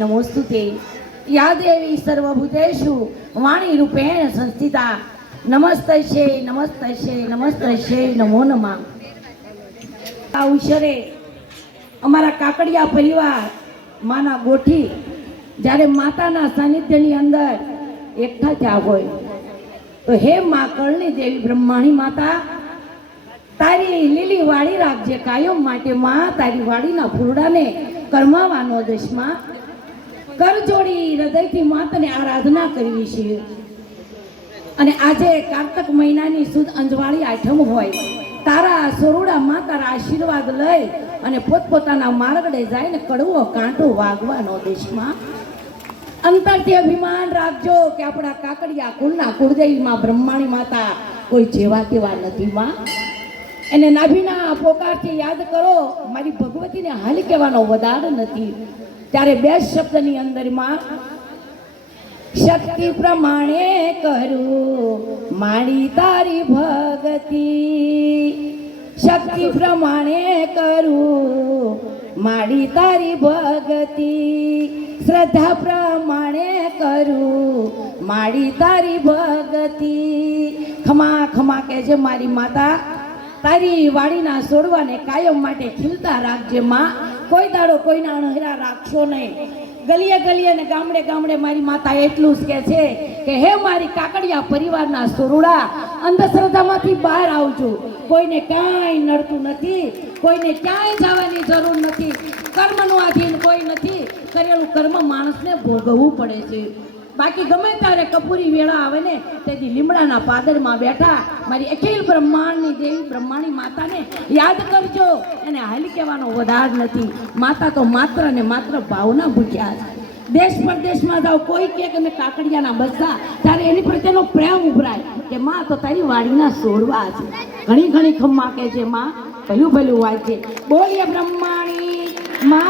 नमोस्तुते या देवी सर्वभूतेषु वाणी रूपेण संस्थिता नमस्तस्यै नमस्तस्यै नमस्तस्यै नमो नमः। अवसरे अमारा काकड़िया परिवार माना गोठी जारे माताना सानिध्यनी अंदर एकठा थया होय तो हे मां कर्णी देवी ब्रह्माणी माता तारी લીલી વાડી રાખજે કાયમ માટે માં તારી વાડીના ફૂલડાને કરમાવાનો દેશમાં कर जोड़ी हृदयथी माताने आराधना करवी छे। अने आजे कार्तक महीनानी सुद अंजवाळी आठम होय तारा सोरुडा मां तारा आशीर्वाद लई अने पोतपोताना मार्गडे जाईने कड़वो कांटो वागवानो देशमां अंतरथी अभिमान राखजो के आपणा काकड़िया कुलना कुलदेवी मां ब्रह्माणी माता कोई जेवा तेवा नथी मां एने नाभीना पोकारथी याद करो मारी भगवतीने हाली कहेવાનો वदार नथी। त्यारे बे शब्दनी अंदर मां शक्ति प्रमाणे करू मारी तारी भगती शक्ति प्रमाणे करू मारी तारी भगती श्रद्धा प्रमाणे करू मारी तारी भगती। खमा खमा कहेजे मारी माता तारी वाड़ीना सोडवाने कायम माटे खिलता राखजे मां कोई दाड़ो कोई ना अणहरा राखशो नहीं। गलिए गलिए ने गामडे गामडे मारी माता एटलुं ज कहे छे के हे मारी काकड़िया परिवारना सोरुड़ा अंधश्रद्धामांथी बहार आवजो कोईने कांई नड़तुं नथी कोईने क्यांय जवानी जरूर नथी कर्मनुं अधीन कोई नथी करेलुं कर्म माणसने भोगवવું પડે છે। बाकी गमे तारे कपूरी वेळा आवे ने तेदी લીમડાના પાદરમાં બેઠા मारी अखिल ब्रह्मांडनी देवी ब्रह्माणी माताने याद करजो एने हाली कहेવાનો वधार नथी। माता तो मात्र ने मात्र भावना भूख्या छे। देश परदेश में जाओ कोई के के काकड़ियाना बस्सा त्यारे एनी प्रत्येनो प्रेम उभराय के मां तो तारी वाड़ीना सोडवा छे। घणी घणी खम्मा के जे मां भल्યું ભલ્યું वाजे बोलिए ब्रह्माणी मां